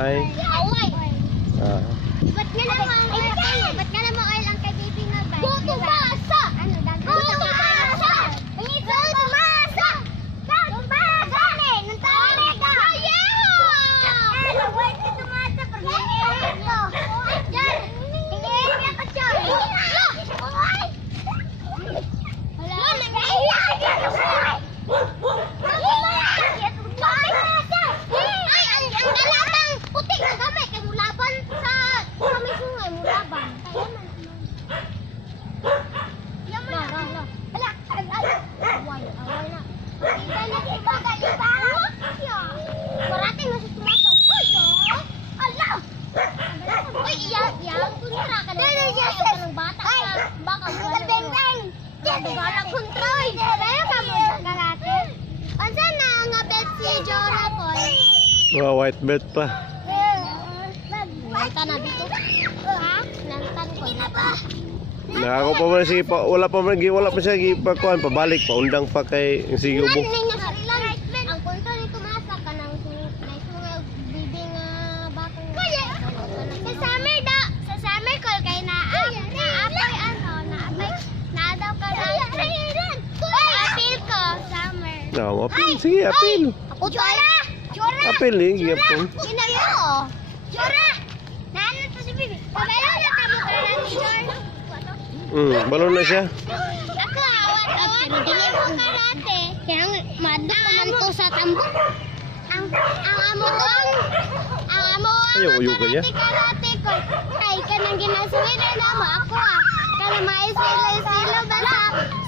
Ay. Ah. Ba't nga naman oil ang kay-baby na ba? Buto masa! Ano, buto masa! Buto masa! Tumasa! Nantawin ka! Ayaw! Wait, tumasa! Pag-iirin mo! Diyan! Tingin niya ka siya! Wala! Ay, ang galatang puti na gamay kay mulaban sa may sungay mulaban. Yaman na. Ala, away na. Kita na si Bagay Ibarra. Parating na si Tumaso. Ala! Uy, iyan. Kuntra ka na. Ng bata ka. Baka benteng. Bala kontroy. Kaya ka mo dyan karate. Pansa na nga bet si Jora po. Mga white belt pa. Nanta na dito. Ha? Nantan ko na ba? Nakako pa man sige pa wala pa siya gipakuan pabalik pa undang pa kay sige ubo. Ang kontrol ni Tumasa ka nang may bibing batong. Sa summer call kay naapay daw ka na. Apil ko summer. No, apil sige apil. Ako Jora. Apil gyapon. Inayo. Jora. Nano to si Bibi. Pabalo na kamo ka na ni Jora. Balon na siya. Ako awat-awat dili mo karate. Kaya madto man to sa tambok. Ang amo Ayaw kaya. Karate ko. Ay kanang ginasuwi na mo ako. Kana may silo basta